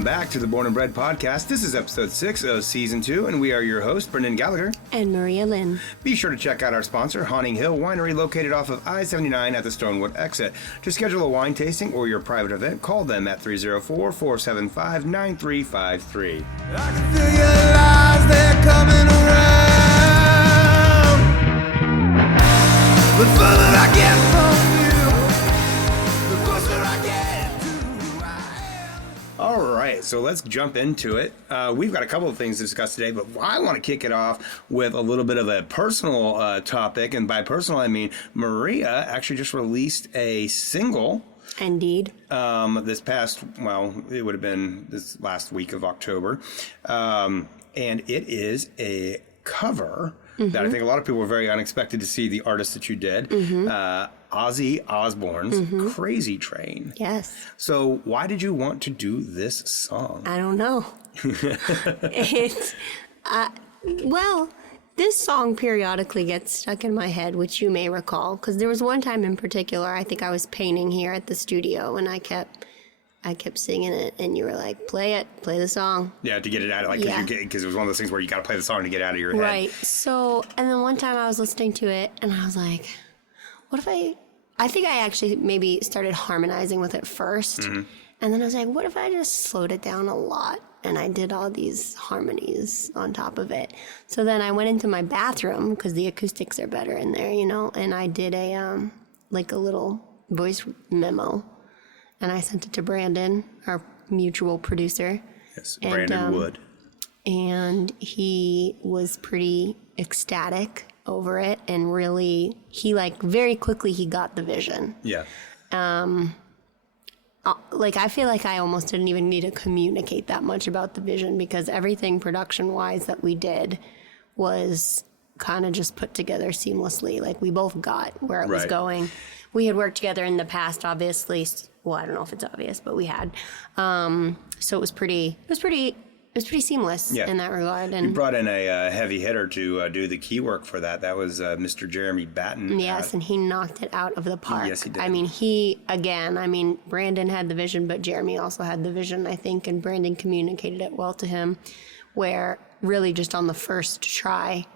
Welcome back to the Born Bred Podcast. This is episode 6 of season 2, and we are your hosts, Brendan Gallagher and Maria Lynn. Be sure to check out our sponsor, Haunting Hill Winery, located off of I-79 at the Stonewood exit. To schedule a wine tasting or your private event, call them at 304-475-9353. I can feel your lies, they're coming around. The further I get from you, the closer I get to who I am. All right, so let's jump into it. We've got a couple of things to discuss today, but I want to kick it off with a little bit of a personal topic. And by personal, I mean Maria actually just released a single. Indeed. This past, well, it would have been this last week of October. And it is a cover that I think a lot of people were very unexpected to see the artist that you did. Ozzy Osbourne's Crazy Train. Yes. So why did you want to do this song? I don't know. It's, well, this song periodically gets stuck in my head, which you may recall, because there was one time in particular, I think I was painting here at the studio, and I kept singing it, and you were like, play the song. Yeah, to get it out, like, because it was one of those things where you got to play the song to get it out of your head. Right. So, and then one time I was listening to it, and I was like, what if I think I actually maybe started harmonizing with it first, and then I was like, what if I just slowed it down a lot, and I did all these harmonies on top of it. So then I went into my bathroom, because the acoustics are better in there, you know, and I did a little voice memo. And I sent it to Brandon, our mutual producer. Yes, Brandon Wood. And he was pretty ecstatic over it. And really, he very quickly, he got the vision. Yeah. I feel like I almost didn't even need to communicate that much about the vision, because everything production-wise that we did was kind of just put together seamlessly. Like, we both got where it was going. We had worked together in the past, obviously. Well, I don't know if it's obvious, but we had. So it was pretty seamless in that regard. And you brought in a heavy hitter to do the key work for that. That was Mr. Jeremy Batten. Yes, and he knocked it out of the park. Yes, he did. I mean, Brandon had the vision, but Jeremy also had the vision, I think, and Brandon communicated it well to him, where really just on the first try,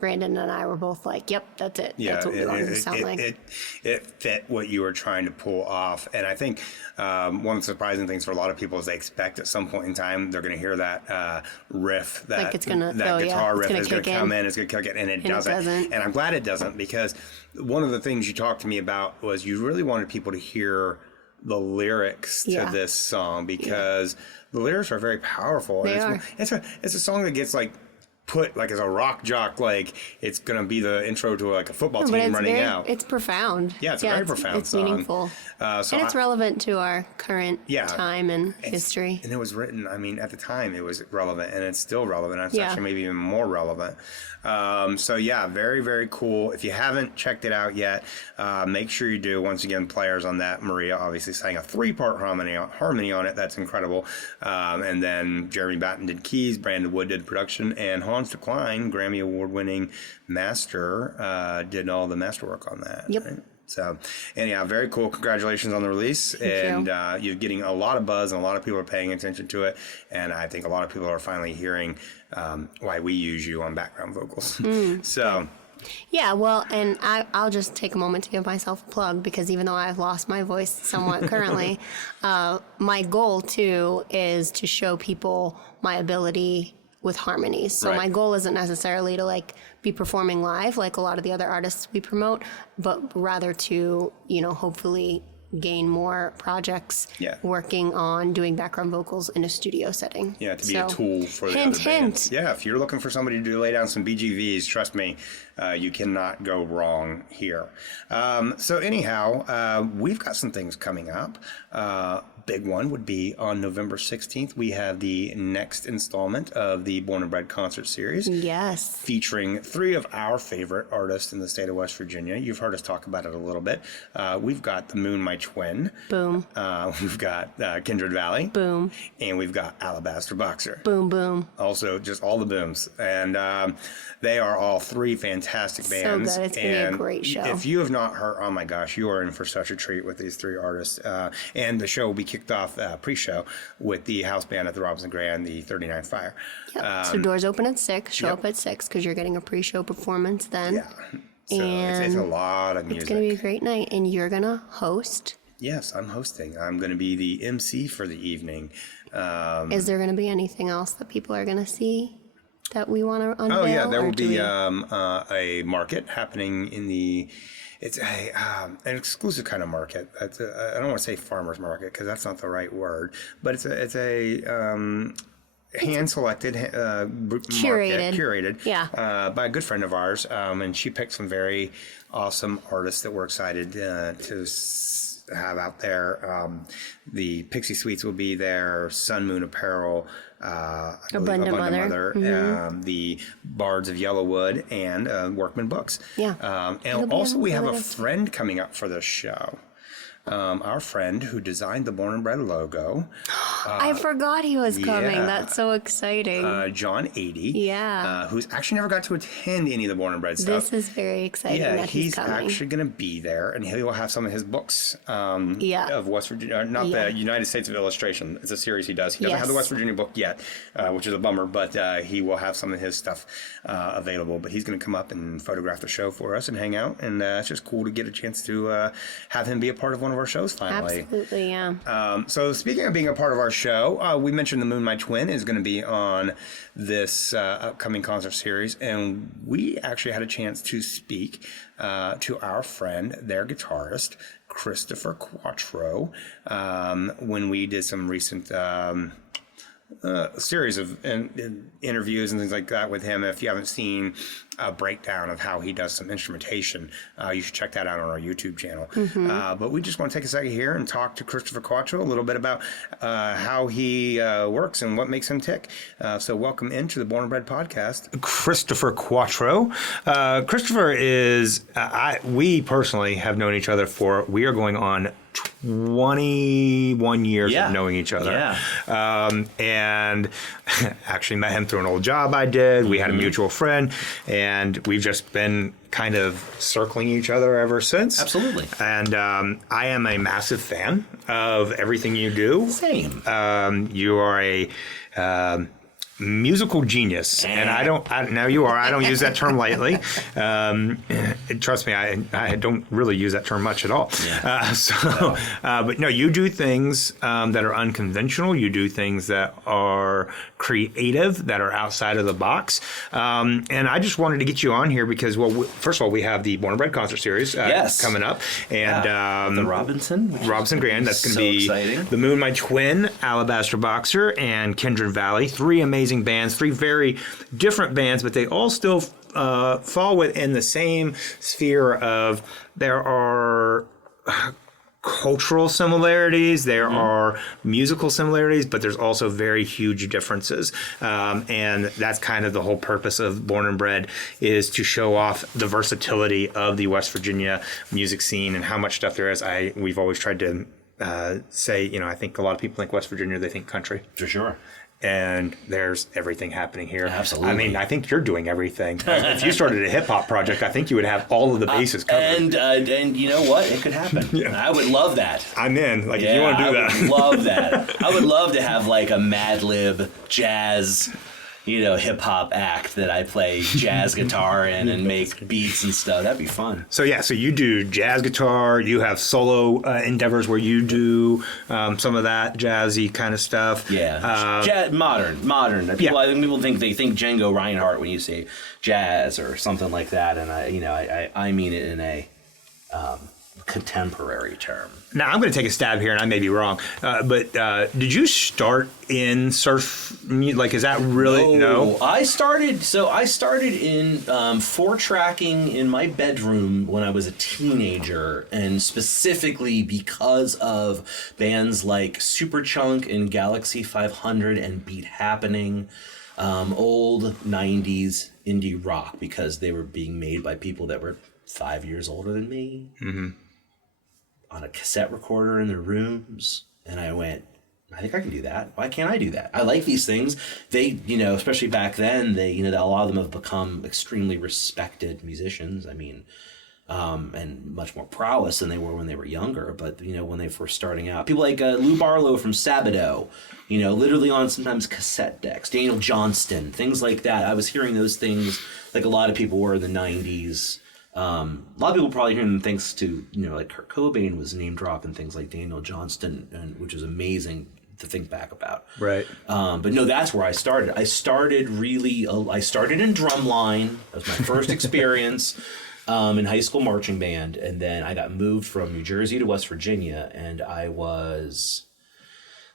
Brandon and I were both like, yep, that's it. Yeah, that's what we want it to sound like. It fit what you were trying to pull off. And I think one of the surprising things for a lot of people is they expect at some point in time they're going to hear that riff, that guitar riff is going to come in, it's going to kick it, and it doesn't. And I'm glad it doesn't, because one of the things you talked to me about was you really wanted people to hear the lyrics to this song, because the lyrics are very powerful. They are. It's a song that gets put as a rock jock, it's gonna be the intro to a football team running out. It's profound. Yeah, it's a very profound it's song. Meaningful. And it's relevant to our current time and history. And it was written, at the time it was relevant, and it's still relevant. It's actually maybe even more relevant. Very, very cool. If you haven't checked it out yet, make sure you do. Once again, players on that. Maria obviously sang a 3-part harmony on it. That's incredible. And then Jeremy Batten did keys, Brandon Wood did production, and Hans DeCline, Grammy Award-winning master, did all the masterwork on that. Yep. Right? So, anyhow, very cool. Congratulations on the release. Thank you. You're getting a lot of buzz, and a lot of people are paying attention to it. And I think a lot of people are finally hearing why we use you on background vocals. So. Yeah, well, and I'll just take a moment to give myself a plug, because even though I've lost my voice somewhat currently, my goal, too, is to show people my ability with harmonies. So my goal isn't necessarily to be performing live like a lot of the other artists we promote, but rather to, hopefully gain more projects working on doing background vocals in a studio setting. Yeah, to be a tool for the other bands. Yeah, if you're looking for somebody to lay down some BGVs, trust me, you cannot go wrong here. So anyhow, we've got some things coming up. Big one would be on November 16th. We have the next installment of the Born Bred Concert Series. Yes. Featuring 3 of our favorite artists in the state of West Virginia. You've heard us talk about it a little bit. We've got The Moon, My Twin. Boom. We've got Kindred Valley. Boom. And we've got Alabaster Boxer. Boom, boom. Also, just all the booms. And they are all 3 fantastic bands. So good. It's going to be a great show. If you have not heard, oh my gosh, you are in for such a treat with these 3 artists. And the show will be kicking kicked off pre-show with the house band at the Robinson Grand, the 39 Fire. Yep. So doors open at 6. Show up at 6 because you're getting a pre-show performance then. Yeah. So it's a lot of music. It's going to be a great night, and you're going to host. Yes, I'm hosting. I'm going to be the MC for the evening. Is there going to be anything else that people are going to see that we want to unveil? Oh, yeah, there will be a market happening in the... It's an exclusive kind of market. I don't want to say farmer's market because that's not the right word, but it's a hand-selected curated by a good friend of ours, and she picked some very awesome artists that we're excited to have out there. The Pixie Sweets will be there, Sun Moon Apparel, Abundant Mother, the Bards of Yellowwood, and Workman Books. Yeah. And also we have a friend coming up for this show. Our friend who designed the Born Bred logo. I forgot he was coming. That's so exciting. John 80. Yeah. Who's actually never got to attend any of the Born Bred stuff. This is very exciting that he's coming. Actually going to be there, and he will have some of his books of West Virginia. Not the United States of Illustration. It's a series he does. He doesn't have the West Virginia book yet, which is a bummer, but he will have some of his stuff available. But he's going to come up and photograph the show for us and hang out, and it's just cool to get a chance to have him be a part of one of our shows finally. Absolutely, yeah. So speaking of being a part of our show, we mentioned the Moon, My Twin, is going to be on this upcoming concert series, and we actually had a chance to speak to our friend, their guitarist, Christopher Quattro, when we did some recent series of interviews and things like that with him. If you haven't seen a breakdown of how he does some instrumentation, you should check that out on our YouTube channel. But we just want to take a second here and talk to Christopher Quattro a little bit about how he works and what makes him tick. So welcome into the Born Bred podcast, Christopher Quattro. Christopher is, we personally have known each other we are going on 21 years of knowing each other. And actually met him through an old job I did. We had a mutual friend, and we've just been kind of circling each other ever since. Absolutely. And I am a massive fan of everything you do. Same. You are a musical genius, and I don't use that term lightly. Trust me, I don't really use that term much at all. But no, you do things that are unconventional. You do things that are creative, that are outside of the box. And I just wanted to get you on here because, first of all, we have the Born Bred Concert Series coming up, and the Robinson Grand. That's going to be exciting. The Moon, My Twin, Alabaster Boxer, and Kindred Valley. 3 amazing bands, 3 very different bands, but they all still fall within the same sphere of there are cultural similarities, there are musical similarities, but there's also very huge differences. And that's kind of the whole purpose of Born and Bred, is to show off the versatility of the West Virginia music scene and how much stuff there is. We've always tried to say, I think a lot of people think West Virginia, they think country. For sure. And there's everything happening here. Absolutely. I mean, I think you're doing everything. If you started a hip hop project, I think you would have all of the bases covered. And you know what? It could happen. I would love that. I'm in. If you want to do that. I would love that. I would love to have like a Mad Lib jazz, hip hop act that I play jazz guitar in and make beats and stuff. That'd be fun. So you do jazz guitar. You have solo endeavors where you do some of that jazzy kind of stuff. Yeah, modern. I think people think Django Reinhardt when you say jazz or something like that, and I mean it in a contemporary term. Now, I'm going to take a stab here, and I may be wrong, but did you start in surf music? Like, is that really... No? I started in 4-tracking in my bedroom when I was a teenager, and specifically because of bands like Superchunk and Galaxy 500 and Beat Happening, old 90s indie rock, because they were being made by people that were 5 years older than me. Mm-hmm. On a cassette recorder in their rooms, and I went, I think I can do that. Why can't I do that? I like these things. They, especially back then, a lot of them have become extremely respected musicians. I mean, and much more prowess than they were when they were younger. But, when they first starting out, people like Lou Barlow from Sabato, literally on sometimes cassette decks, Daniel Johnston, things like that. I was hearing those things like a lot of people were in the 90s. A lot of people probably hearing them thanks to, like Kurt Cobain was name dropping things like Daniel Johnston, which is amazing to think back about. Right. But no, that's where I started. I started in drumline. That was my first experience in high school marching band. And then I got moved from New Jersey to West Virginia, and I was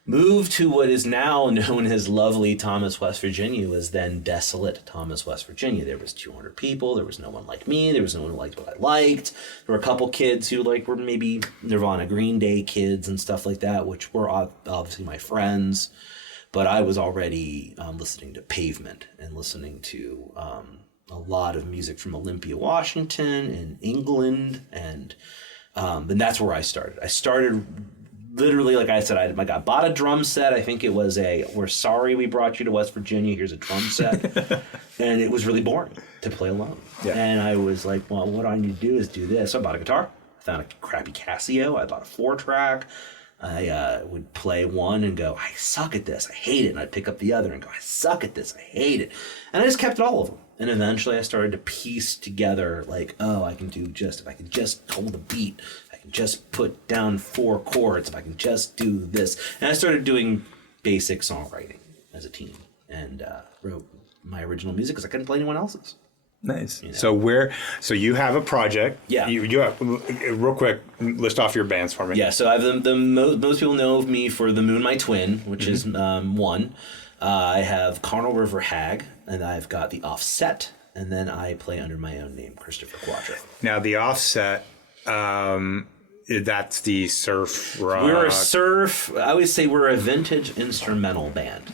moved to what is now known as lovely Thomas, West Virginia. Was then desolate Thomas, West Virginia. There was 200 people. There was no one like me. There was no one who liked what I liked. There were a couple kids who were maybe Nirvana, Green Day kids and stuff like that, which were obviously my friends. But I was already listening to Pavement and listening to a lot of music from Olympia, Washington and England. And that's where I started. I started literally, like I said, I bought a drum set. I think it was we're sorry we brought you to West Virginia. Here's a drum set. And it was really boring to play alone. Yeah. And I was like, well, what I need to do is do this. So I bought a guitar. I found a crappy Casio. I bought a 4-track. I would play one and go, I suck at this. I hate it. And I'd pick up the other and go, I suck at this. I hate it. And I just kept all of them. And eventually I started to piece together if I can just hold a beat, I can just put down 4 chords, if I can just do this. And I started doing basic songwriting as a teen and wrote my original music because I couldn't play anyone else's. Nice. So you have a project. Yeah. You have, real quick, list off your bands for me. Yeah. So I have most people know of me for The Moon, My Twin, which is one. I have Carnal River Hag, and I've got The Offset, and then I play under my own name, Christopher Quattro. Now, The Offset, that's the surf rock. We're a surf. I always say we're a vintage instrumental band,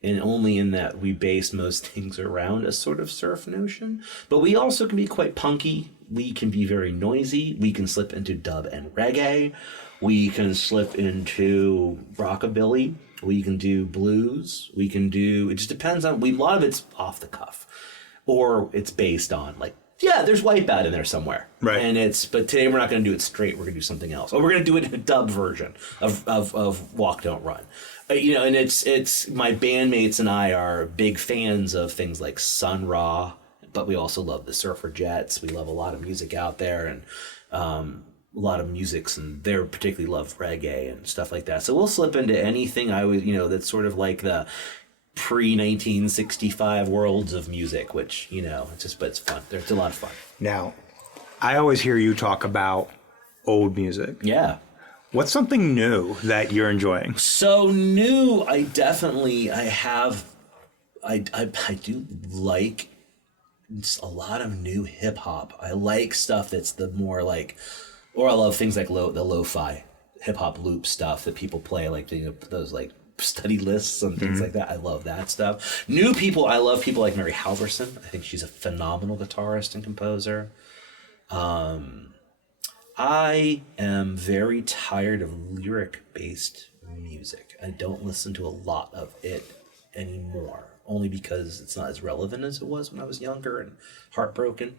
and only in that we base most things around a sort of surf notion. But we also can be quite punky. We can be very noisy. We can slip into dub and reggae. We can slip into rockabilly. We can do blues. We can do, it just depends on, a lot of it's off the cuff. Or it's based on, there's Wipeout in there somewhere. Right. But today we're not going to do it straight. We're going to do something else. Or we're going to do it in a dub version of Walk, Don't Run. And it's my bandmates and I are big fans of things like Sun Ra, but we also love the Surfer Jets. We love a lot of music out there, and a lot of musics, and they particularly love reggae and stuff like that. So we'll slip into anything that's sort of like the pre-1965 worlds of music, which, but it's fun. It's a lot of fun. Now, I always hear you talk about old music. Yeah. What's something new that you're enjoying? So new, I do like a lot of new hip hop. I like stuff that's the more or I love things like the lo-fi hip hop loop stuff that people play, those study lists and things like that. I love that stuff. New people, I love people like Mary Halverson. I think she's a phenomenal guitarist and composer. I am very tired of lyric-based music. I don't listen to a lot of it anymore, only because it's not as relevant as it was when I was younger and heartbroken.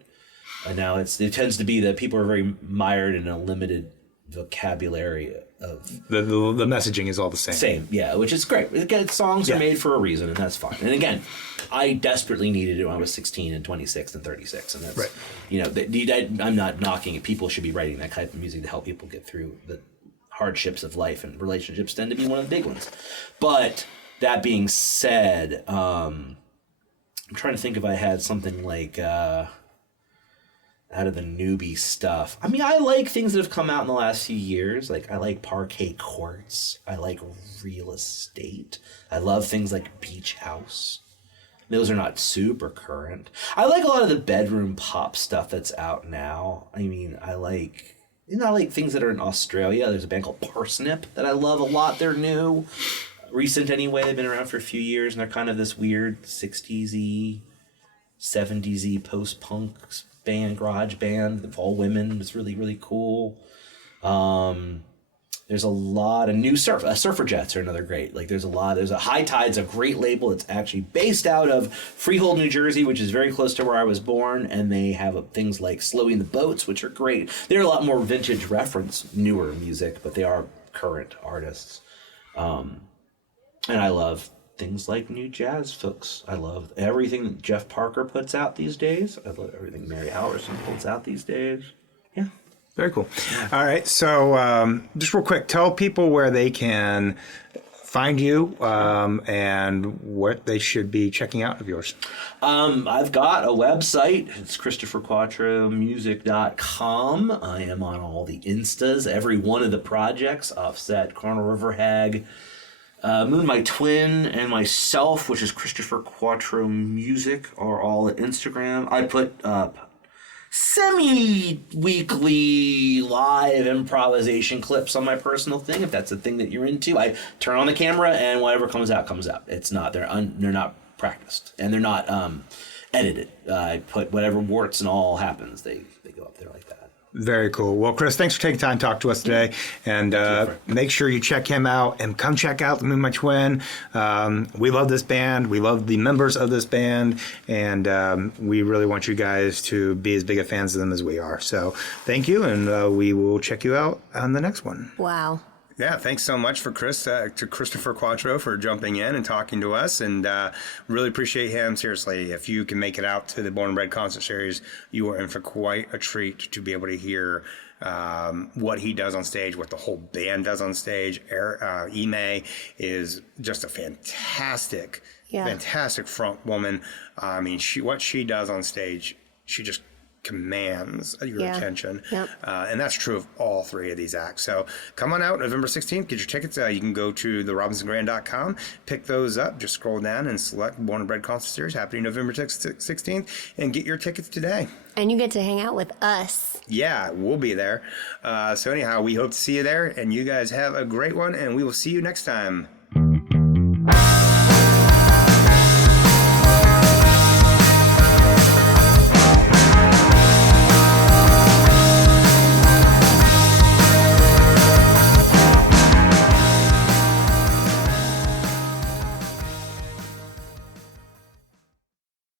And now it tends to be that people are very mired in a limited vocabulary of... The messaging is all the same. Same, yeah, which is great. Again, songs are made for a reason, and that's fine. And again, I desperately needed it when I was 16 and 26 and 36. And that's, right. I'm not knocking it. People should be writing that type of music to help people get through the hardships of life, and relationships tend to be one of the big ones. But that being said, I'm trying to think if I had something like... out of the newbie stuff. I mean, I like things that have come out in the last few years. I like Parquet Courts. I like Real Estate. I love things like Beach House. Those are not super current. I like a lot of the bedroom pop stuff that's out now. I mean, I like things that are in Australia. There's a band called Parsnip that I love a lot. They're new. Recent anyway. They've been around for a few years, and they're kind of this weird 60s-y, 70s-y post-punk band, garage band of all women. It's really, really cool. There's a lot of new Surfer Jets are another great. Like there's a High Tide's a great label. It's actually based out of Freehold, New Jersey, which is very close to where I was born, and they have things like Slowing the Boats, which are great. They're a lot more vintage reference, newer music, but they are current artists. And I love things like new jazz folks. I love everything that Jeff Parker puts out these days. I love everything Mary Halverson puts out these days. Yeah. Very cool. All right. So just real quick, tell people where they can find you and what they should be checking out of yours. I've got a website. It's ChristopherQuattromusic.com. I am on all the Instas, every one of the projects, Offset, Corner River Hag, Moon, my twin, and myself, which is Christopher Quattro Music, are all at Instagram. I put up semi-weekly live improvisation clips on my personal thing. If that's the thing that you're into, I turn on the camera and whatever comes out comes out. It's not they're not practiced and they're not edited. I put whatever warts and all happens. They go up there like that. Very cool. Well, Chris, thanks for taking time to talk to us today. And make sure you check him out and come check out the Moon My Twin. We love this band. We love the members of this band. And we really want you guys to be as big a fans of them as we are. So thank you. And we will check you out on the next one. Wow. Yeah, thanks so much to Christopher Quattro for jumping in and talking to us, and really appreciate him. Seriously, if you can make it out to the Born Bred Concert Series, you are in for quite a treat to be able to hear what he does on stage, what the whole band does on stage. Ime is just a fantastic front woman. I mean, what she does on stage, she just commands your attention. Yep. And that's true of all three of these acts. So come on out November 16th, get your tickets. You can go to therobinsongrand.com, pick those up, just scroll down and select Born Bred Concert Series happening November 16th and get your tickets today. And you get to hang out with us. Yeah, we'll be there. So anyhow, we hope to see you there, and you guys have a great one, and we will see you next time.